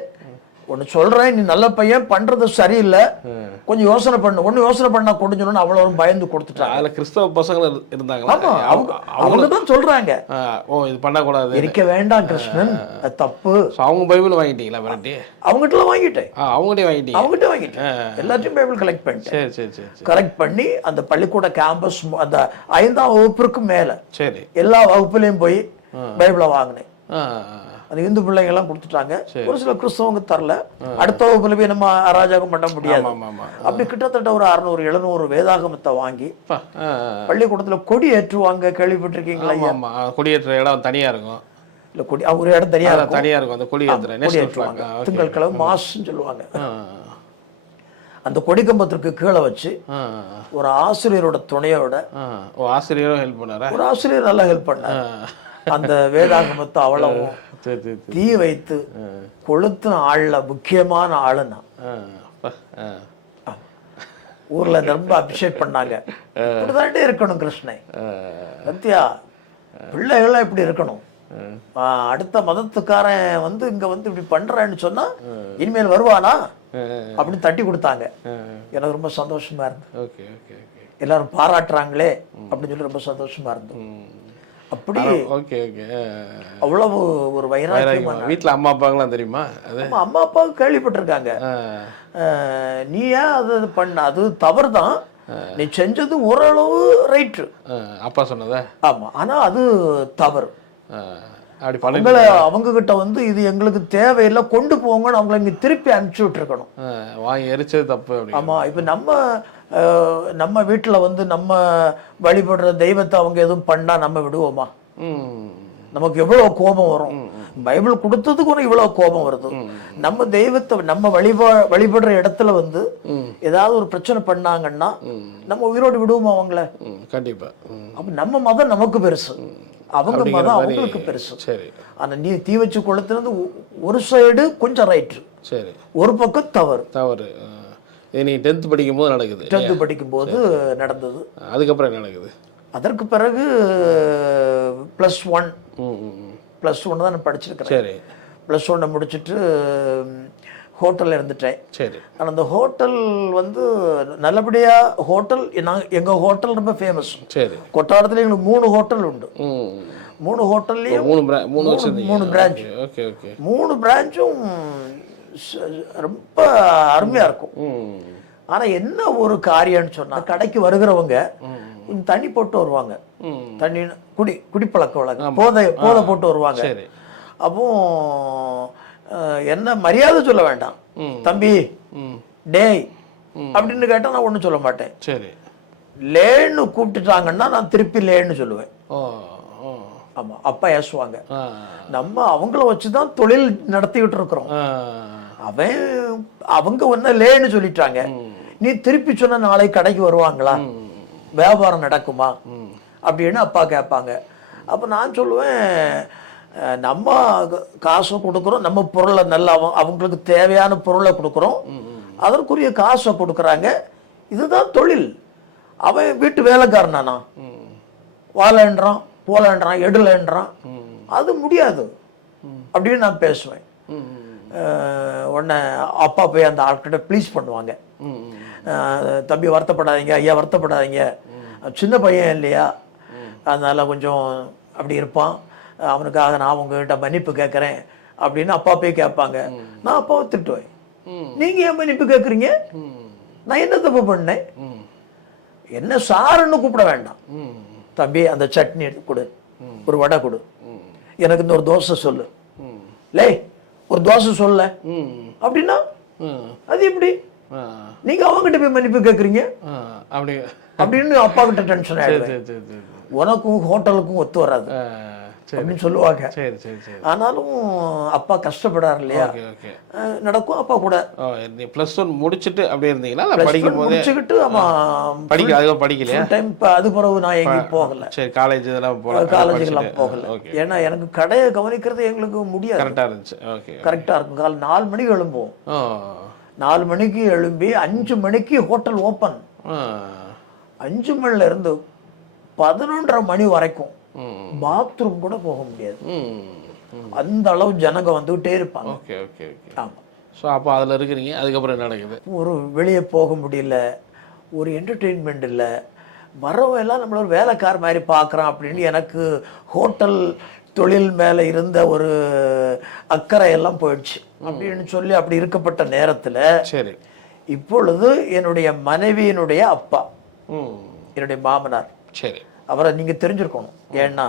ஒன்னு சொல்றேன், நீ நல்ல பையன், பண்றது சரியில்லை, கொஞ்சம் யோசனை பண்ணு. ஒண்ணு யோசனை பண்ணா கொடுஞ்சோன்னு அவ்வளவு பயந்து கொடுத்துட்டாங்க. அதுல கிறிஸ்தவ பசங்க இருந்தாங்களா? அவங்க தான் சொல்றாங்க, ஓ இது பண்ணக்கூடாது, இருக்க வேண்டாம் கிருஷ்ணன், அது தப்பு. அவங்க பைபிள் வாங்கிட்டீங்களா? வெரைட்டி அவங்ககிட்ட வாங்கிட்டேன். அவங்ககிட்ட வாங்கிட்டேன். எல்லாத்தையும் பைபிள் கலெக்ட் பண்ணிட்டேன். சரி சரி சரி, கலெக்ட் பண்ணி அந்த பள்ளிக்கூட கேம்பஸ், அந்த 5ஆம் வகுப்பிற்கு மேல சரி எல்லா வகுப்புலயும் போய் பைபிளை வாங்கினேன். அது இந்து பிள்ளைங்க எல்லாம் கொடுத்துட்டாங்க. ஒரு சில கிறிஸ்தவங்க தரல. அடுத்த வகுப்புல போய் நம்ம அராஜகம் பண்ண முடியாது. அப்படி கிட்டத்தட்ட ஒரு 600-700 வேதாகமத்தை வாங்கி பள்ளிக்கூடத்துல கொடி ஏற்றுவாங்க. கேள்விப்பட்டிருக்கீங்களா? கொடியேற்ற இடம் தனியா இருக்கும். இல்ல, கொடி ஒரு இடம் தனியா இருக்கும். அந்த கொடி ஏற்றுவாங்க. திங்கட்கிழமை மாஸ்ன்னு சொல்லுவாங்க. அந்த கொடிக்கம்பத்திற்கு கீழே வச்சு ஒரு ஆசிரியரோட துணையோட, ஆசிரியரும் ஹெல்ப் பண்ணாரா? ஒரு ஆசிரியர் நல்லா ஹெல்ப் பண்ணாரு. அந்த வேதாகமத்தை அவ்வளவு தீ வைத்து கொளுத்தின ஆள்ல முக்கியமான ஆளுன்னா ஊர்ல ரொம்ப அபிஷேக் பண்ணாங்க. இப்படிதாண்டே இருக்கணும் கிருஷ்ணன், சத்தியா பிள்ளைகள்லாம் இப்படி இருக்கணும். அடுத்த மதத்துக்காரன் வந்து இங்க வந்து இப்படி பண்றேன்னு சொன்னா இனிமேல் வருவானா அப்படின்னு தட்டி கொடுத்தாங்க. எனக்கு ரொம்ப சந்தோஷமா இருந்தது. எல்லாரும் பாராட்டுறாங்களே அப்படின்னு சொல்லி ரொம்ப சந்தோஷமா இருந்தது. அப்படி அவ்வளவு ஒரு வைராக்கியம். வீட்டுல அம்மா அப்பாங்களாம் தெரியுமா? அம்மா அப்பாவுக்கு கேள்விப்பட்டிருக்காங்க. நீ ஏன் அது பண்ண, அது தவறு தான், நீ செஞ்சது ஓரளவு ரைட்டு அப்பா சொன்னதா. ஆமா, ஆனா அது தவறு. அவங்க கிட்ட வந்து இது எங்களுக்கு தேவையில்லை, கொண்டு போங்கன்னு அவங்களை இங்க திருப்பி அனுப்பிச்சு விட்டுருக்கணும். வாங்கி எரிச்சது தப்பு. ஆமா, இப்ப நம்ம வீட்டுல வந்து நம்ம வழிபடுற தெய்வத்தை அவங்க எதுவும் பண்ணா நம்ம விடுவோமா? நமக்கு எவ்வளவு கோபம் வரும். பைபிள் கொடுத்ததுக்கு ஒரு இவ்வளவு கோபம் வருது. நம்ம தெய்வத்தை நம்ம வழிபடுற இடத்துல வந்து ஏதாவது ஒரு பிரச்சனை பண்ணாங்கன்னா நம்ம உயிரோடு விடுவோமா அவங்கள? கண்டிப்பா. அப்ப நம்ம மதம் நமக்கு பெருசு, அவங்க மதம் அவங்களுக்கு பெருசு. ஆனா நீ தீ வச்சு கொளுத்துறது ஒரு சைடு கொஞ்சம் ரைட்டு, ஒரு பக்கம் தவறு. நீ 10th படிக்கும் போது நடக்குது. 10th படிக்கும் போது நடந்தது. அதுக்கப்புறம் என்ன நடக்குது? அதற்கு பிறகு +1 தான் நான் படிச்சிருக்கிறேன். +1 முடிச்சுட்டு ஹோட்டலில் இருந்துட்டேன். சரி. ஆனால் அந்த ஹோட்டல் வந்து நல்லபடியாக ஹோட்டல் எங்கள் ஹோட்டல் ரொம்ப ஃபேமஸ். சரி. கொட்டாரத்தில் எங்களுக்கு 3 ஹோட்டல் உண்டு. 3 ஹோட்டல்லையும் 3 பிரான்ச். Okay okay. 3 பிரான்ச்சும் ரொம்ப அருமையாக இருக்கும். ஆனால் என்ன ஒரு காரியம்னு சொன்னால் கடைக்கு வருகிறவங்க கொஞ்சம் தண்ணி போட்டு வருவாங்க. தண்ணி குடிப்பழக்க வழக்கம் போதை போட்டு வருவாங்க. அப்போ என்ன மரியாதை சொல்ல வேண்டாம், தம்பி டேய் அப்படின்னு கேட்டா நான் ஒன்றும் சொல்ல மாட்டேன். சரி. லேன்னு கூப்பிட்டுட்டாங்கன்னா நான் திருப்பி லேன்னு சொல்லுவேன். ஆமா, அப்பா ஏசுவாங்க. நம்ம அவங்கள வச்சுதான் தொழில் நடத்திக்கிட்டு இருக்கிறோம். அவங்க ஒன்ன லேன்னு சொல்லிட்டாங்க, நீ திருப்பி சொன்ன நாளை கடைக்கு வருவாங்களா, வியாபாரம் நடக்குமா அப்படின்னு அப்பா கேட்பாங்க. அப்போ நான் சொல்லுவேன், நம்ம காசை கொடுக்குறோம், நம்ம பொருளை நல்லா அவங்களுக்கு தேவையான பொருளை கொடுக்குறோம், அதற்குரிய காசை கொடுக்குறாங்க, இதுதான் தொழில். அவன் வீட்டு வேலைக்காரனானா வாழன்றான் போலன்றான் எடுலன்றான், அது முடியாது அப்படின்னு நான் பேசுவேன். உடனே அப்பா போய் அந்த ஆட்கிட்ட ப்ளீஸ் பண்ணுவாங்க, தம்பி வருத்தப்படாதீங்க, ஐயா வருத்தப்படாதீங்க, சின்ன பையன் இல்லையா, அதனால கொஞ்சம் அப்படி இருப்பான், அவனுக்காக நான் உங்ககிட்ட மன்னிப்பு கேட்குறேன் அப்படின்னு அப்பா போய் கேட்பாங்க. நான் அப்பாவை திட்டுவேன், நீங்க ஏன் மன்னிப்பு கேட்குறீங்க, நான் என்ன தப்பு பண்ணேன், என்ன சாருன்னு கூப்பிட வேண்டாம், தம்பி அந்த சட்னி கொடு, ஒரு வடை கொடு, எனக்கு இந்த ஒரு தோசை சொல்லு, லே ஒரு தோசை சொல்ல அப்படின்னா அது எப்படி நீங்க அவங்ககிட்ட போய் மன்னிப்பு கேட்குறீங்க அப்படின்னு அப்பா கிட்ட டென்ஷன் ஆயிடுது. உனக்கும் ஹோட்டலுக்கும் ஒத்து வராது அப்படின்னு சொல்லுவாங்க. ஆனாலும் அப்பா கஷ்டப்படாரு இல்லையா, நடக்கும். அப்பா கூட +1 முடிச்சுட்டு அப்படியே இருந்தீங்களா, படிக்கும் போது முடிச்சுக்கிட்டு படிக்கலையா டைம் அது பிறகு நான் எங்கேயும் போகல. சரி, காலேஜுக்கெல்லாம் போகல. ஏன்னா எனக்கு கடையை கவனிக்கிறது எங்களுக்கு முடியாது. கரெக்டா இருந்துச்சு. கரெக்டா இருக்கும். காலை 4 மணிக்கு எழும்புவோம். 4 மணிக்கு எழும்பி 5 மணிக்கு ஹோட்டல் ஓப்பன். 5 மணில இருந்து 11:30 மணி வரைக்கும் பாத்ரூம் கூட போக முடியாது, அந்த அளவு ஜனங்க வந்துகிட்டே இருப்பாங்க. ஆமா. ஸோ அப்போ அதில் இருக்கிறீங்க. அதுக்கப்புறம் என்ன நடக்குது, ஒரு வெளியே போக முடியல, ஒரு என்டர்டெயின்மெண்ட் இல்லை, வரவெல்லாம் நம்மள ஒரு வேலைக்கார மாதிரி பார்க்குறான் அப்படின்னு எனக்கு ஹோட்டல் தொழில் மேலே இருந்த ஒரு அக்கறை எல்லாம் போயிடுச்சு. அப்படின்னு சொல்லி அப்படி இருக்கப்பட்ட நேரத்தில் சரி, இப்பொழுது என்னுடைய மனைவியினுடைய அப்பா, என்னுடைய மாமனார், சரி, அவரை நீங்க தெரிஞ்சிருக்கணும். ஏன்னா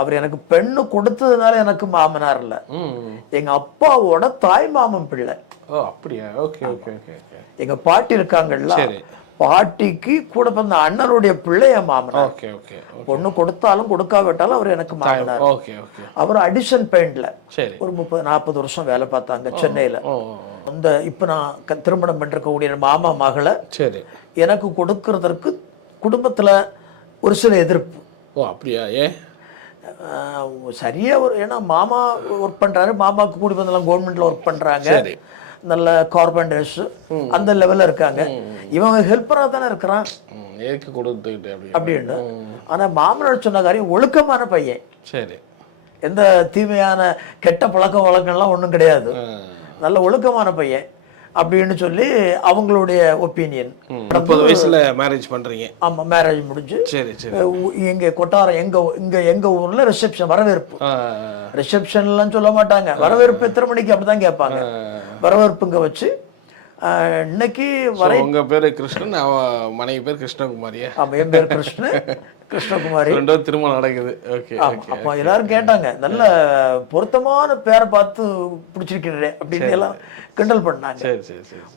அவர் எனக்கு பெண்ணு கொடுத்ததுனால எனக்கு மாமனார் இல்ல, எங்க அப்பாவோட தாய் மாமன் பிள்ளை. அப்படியா? Okay okay okay. எங்க பாட்டி இருக்காங்கல்ல, பாட்டிக்கு கூட பிறந்த அண்ணனுடைய பிள்ளை என் மாமனார். பொண்ணு கொடுத்தாலும் கொடுக்காவிட்டாலும் அவர் எனக்கு மாமனார். அவர் அடிஷன் பெயிண்ட்ல ஒரு 30-40 வருஷம் வேலை பார்த்தாங்க சென்னையில. இந்த இப்ப நான் திருமணம் பண்ணிருக்கக்கூடிய மாமா மகளை எனக்கு கொடுக்கறதற்கு குடும்பத்துல ஒரு சில எதிர்ப்பு. அப்படியா? ஏன்? சரியா ஏன்னா மாமா ஒர்க் பண்றாரு, மாமாவுக்கு கூடி வந்தெல்லாம் கவர்மெண்ட்ல ஒர்க் பண்றாங்க, நல்ல கார்பெண்டர்ஸ் அந்த லெவல்ல இருக்காங்க, இவங்க ஹெல்ப்பரா தானே இருக்கிறான் அப்படின்னு. ஆனா மாமனார் சொன்ன காரியம் ஒழுக்கமான பையன், சரி, எந்த தீமையான கெட்ட பழக்க வழக்கம்லாம் ஒன்றும் கிடையாது, நல்ல ஒழுக்கமான பையன் அப்படின்னு சொல்லி அவங்களுடைய ஒப்பீனியன். 30 வயசுல மேரேஜ் பண்றீங்க? ஆமா, மேரேஜ் முடிஞ்சு எங்க கொட்டாரம் எங்க ஊர்ல ரிசப்ஷன், வரவேற்பு. ரிசப்ஷன்லாம் சொல்ல மாட்டாங்க, வரவேற்பு எத்தனை மணிக்கு அப்படிதான் கேட்பாங்க. வரவேற்புங்க வச்சு இன்னைக்கு வரை. உங்க பேரு கிருஷ்ணன், மனைவி பேர் கிருஷ்ணகுமாரியா? ஆமா, என் பேர் கிருஷ்ணகுமாரி. திருமணம் நடக்குது. அப்ப எல்லாரும் கேட்டாங்க, நல்ல பொருத்தமான பேரை பார்த்து பிடிச்சிருக்கிறேன் அப்படின்னு எல்லாம் கிண்டல் பண்ணாங்க.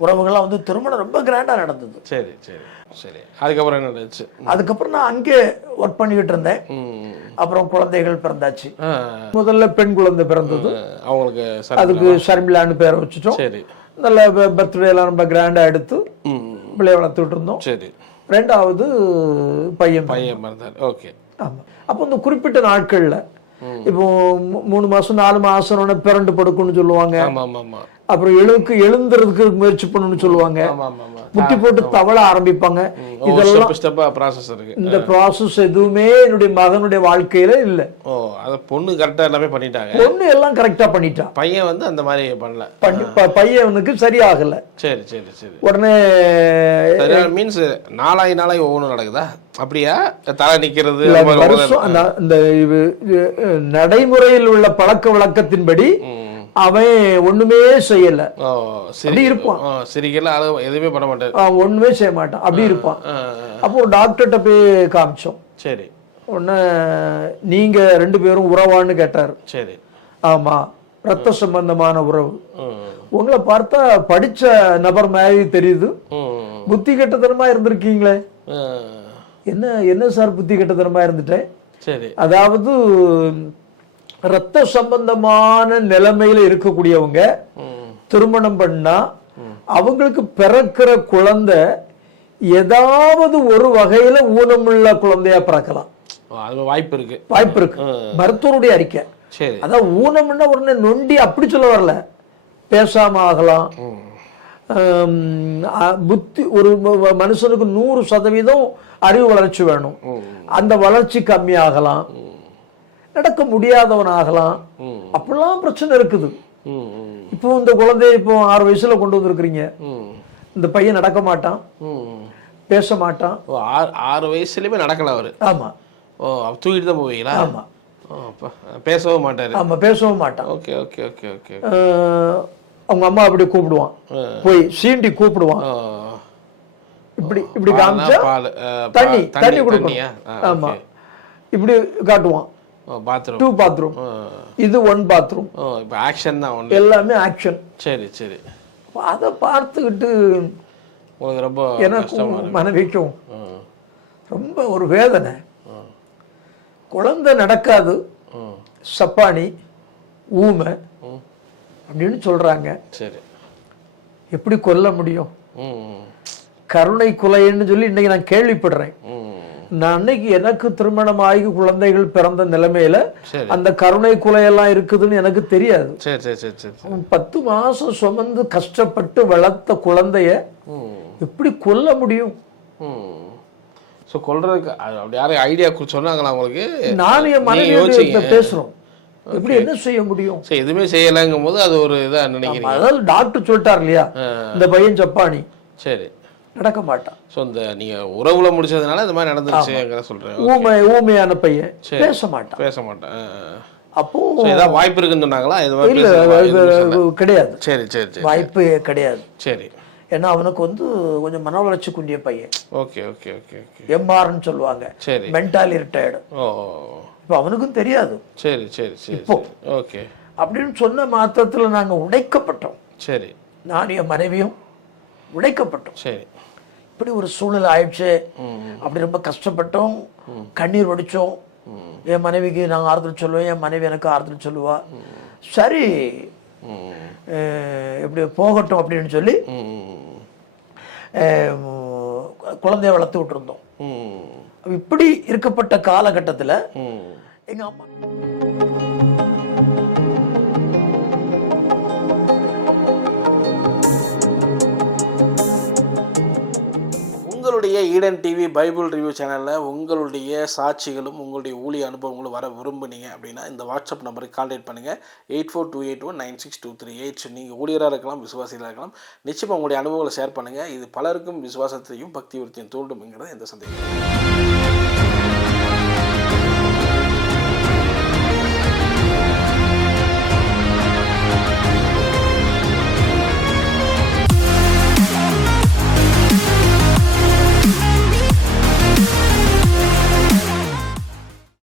உறவுகள்லாம் வந்து திருமணம் ரொம்ப கிராண்டா நடந்தது. சரி சரி சரி. அதுக்கப்புறம் என்ன நடந்துச்சு? அதுக்கப்புறம் நான் அங்கே ஒர்க் பண்ணிக்கிட்டு இருந்தேன். அப்புறம் குழந்தைகள் பிறந்தாச்சு. முதல்ல பெண் குழந்தை பிறந்தது, அவங்களுக்கு அதுக்கு ஷர்மிளான்னு பேரை வச்சுட்டோம். நல்ல பர்த்டே எல்லாம் ரொம்ப கிராண்டா எடுத்து பிள்ளைய வளர்த்துட்டு இருந்தோம். சரி. 2வது பையன் பிறந்தார். ஓகே. ஆமா. அப்போ இந்த குறிப்பிட்ட நாட்கள்ல இப்போ 3 மாசம் 4 மாசம் பிறண்டு படுக்கும்னு சொல்லுவாங்க. அப்புறம் எழுந்துறதுக்கு முயற்சி பண்ணணும்னு சொல்லுவாங்க, ஆமா ஆமா ஆமா. முட்டி போட்டு தவள ஆரம்பிப்பாங்க. இதெல்லாம் ஸ்டெப்பா ப்ராசஸ் இருக்கு. இந்த ப்ராசஸ் எதுவுமே என்னுடைய மகனுடைய வாழ்க்கையில இல்ல. ஓ, அத பொண்ணு கரெக்டா எல்லாமே பண்ணிட்டாங்க. பொண்ணு எல்லாம் கரெக்டா பண்ணிட்டான். பையன் வந்து அந்த மாதிரி பண்ணல. பையனுக்கு சரியாகல. சரி சரி சரி. உடனே மீன்ஸ் நாளாய் ஒவ்வொன்றும் நடக்குதா அப்படியா? தலை நிக்கிறது வருஷம் இந்த நடைமுறையில் உள்ள பழக்க வழக்கத்தின்படி அவன் ஒண்ணுமே செய்யல, அப்படி இருப்பான். சிரிக்கல, எதுவுமே பண்ண மாட்டான், ஒண்ணுமே செய்ய மாட்டான், அப்படி இருப்பான். அப்போ டாக்டர்கிட்ட போய் காமிச்சோம். சரி. உடனே நீங்க 2 பேரும் உறவான்னு கேட்டாரு. சரி. ஆமா, ரத்த சம்பந்தமான உறவு. உங்களை பார்த்தா படிச்ச நபர் மாதிரி தெரியுது, புத்தி கெட்டத்தனமா இருந்திருக்கீங்களே. என்ன சார் புத்தி கெட்டத்தனமா இருந்துட்டேன்? சரி. அதாவது ரத்த சம்பந்தமான நிலைமையில இருக்கக்கூடியவங்க திருமணம் பண்ணா அவங்களுக்கு பிறக்கிற குழந்தை ஏதாவது ஒரு வகையில ஊனமுள்ள குழந்தையா பிறக்கலாம், வாய்ப்பு இருக்கு. மருத்துவருடைய அறிக்கை. அதான் ஊனம்னா உடனே நொண்டி அப்படி சொல்ல வரல, பேசாம ஆகலாம். புத்தி ஒரு மனுஷனுக்கு 100% அறிவு வளர்ச்சி வேணும், அந்த வளர்ச்சி கம்மியாகலாம், நடக்க முடியாதவன் ஆகலாம், அப்படிலாம் பிரச்சனை இருக்குது. இப்போ இந்த குழந்தைய இப்போ 6 வயசுல கொண்டு வந்திருக்கிறீங்க, இந்த பையன் நடக்க மாட்டான், பேச மாட்டான். 6 வயசுலயுமே நடக்கல அவரு? ஆமா. ஓ, தூக்கிட்டு தான் போவீங்களா? ஆமா. பேசவும் மாட்டாரு? ஆமா, பேசவும் மாட்டான். Okay okay okay okay. அவங்க அம்மா அப்படி கூப்பிடுவான், போய் சீண்டி கூப்பிடுவான், இப்படி இப்படி காமிச்சா தண்ணி கொடுக்கணும். ஆமா, இப்படி காட்டுவான். பாத்ரூம், இது 1 பாத்ரூம். இப்போ ஆக்ஷன் தான், எல்லாமே ஆக்ஷன். சரி சரி. அதை பார்த்துக்கிட்டு உங்களுக்கு ரொம்ப எனக்கும் மனைவிக்கும் ரொம்ப ஒரு வேதனை. குழந்தை நடக்காது, சப்பானி, ஊமை அப்படின்னு சொல்றாங்க. சரி. எப்படி கொல்ல முடியும்? கருணை கொலைன்னு சொல்லி இன்னைக்கு நான் கேள்விப்படுறேன். நான் அன்னைக்கு எனக்கு திருமணம் ஆகி குழந்தைகள் பிறந்த நிலைமையில அந்த கருணை கொலையெல்லாம் இருக்குதுன்னு எனக்கு தெரியாது. 10 மாசம் சுமந்து கஷ்டப்பட்டு வளர்த்த குழந்தைய எப்படி கொல்ல முடியும்? கொல்றதுக்கு அப்படி யாரும் ஐடியா சொன்னாங்களா உங்களுக்கு? நான் என் மனைவி பேசுறோம், எப்படி என்ன செய்ய முடியும்? எதுவுமே செய்யலங்கும் போது அது ஒரு இதா நினைக்கிறீங்க. அதாவது டாக்டர் சொல்லிட்டார் இல்லையா, இந்த பையன் ஜப்பானி, சரி, நடக்க மாட்டான். ஸோ இந்த நீங்க உறவுல முடிச்சதுனால இந்த மாதிரி நடந்துருச்சுங்கிற சொல்றேன். ஊமையான பையன், பேச மாட்டான். அப்போ ஏதாவது வாய்ப்பு இருக்குன்னு சொன்னாங்களா? கிடையாது. சரி சரி சரி, வாய்ப்பு கிடையாது. சரி. ஏன்னா அவனுக்கு வந்து கொஞ்சம் மன வளர்ச்சி குன்றிய பையன். Okay okay okay okay. எம்ஆர்ன்னு சொல்லுவாங்க. சரி. Mentally retired. ஓ, இப்போ அவனுக்கும் தெரியாது. சரி சரி சரி. ஓகே. அப்படின்னு சொன்ன மாத்திரத்துல நாங்க உடைக்கப்பட்டோம். சரி. நான் என் மனைவியும் உடைக்கப்பட்டோம். சரி. இப்படி ஒரு சூழ்நிலை ஆயிடுச்சு. அப்படி ரொம்ப கஷ்டப்பட்டோம், கண்ணீர் வடிச்சோம். என் மனைவிக்கு நான் ஆறுதல் சொல்லுவேன், என் மனைவி எனக்கு ஆறுதல் சொல்லுவா. சரி, எப்படி போகட்டும் அப்படின்னு சொல்லி குழந்தைய வளர்த்து விட்டுருந்தோம். இப்படி இருக்கப்பட்ட காலகட்டத்தில் எங்க அம்மா உங்களுடைய ஈடன் டிவி பைபிள் ரிவ்யூ சேனலில் உங்களுடைய சாட்சிகளும் உங்களுடைய ஊழிய அனுபவங்களும் வர விரும்புனீங்க அப்படின்னா இந்த வாட்ஸ்அப் நம்பருக்கு கான்டாக்ட் பண்ணுங்கள். 8428196238. நீங்கள் ஊழியராக இருக்கலாம், விசுவாசிகளாக இருக்கலாம். நிச்சயமாக உங்களுடைய அனுபவங்களை ஷேர் பண்ணுங்கள். இது பலருக்கும் விசுவாசத்தையும் பக்தி விருத்தியும் தூண்டும்ங்கிறது எந்த சந்தேகம்.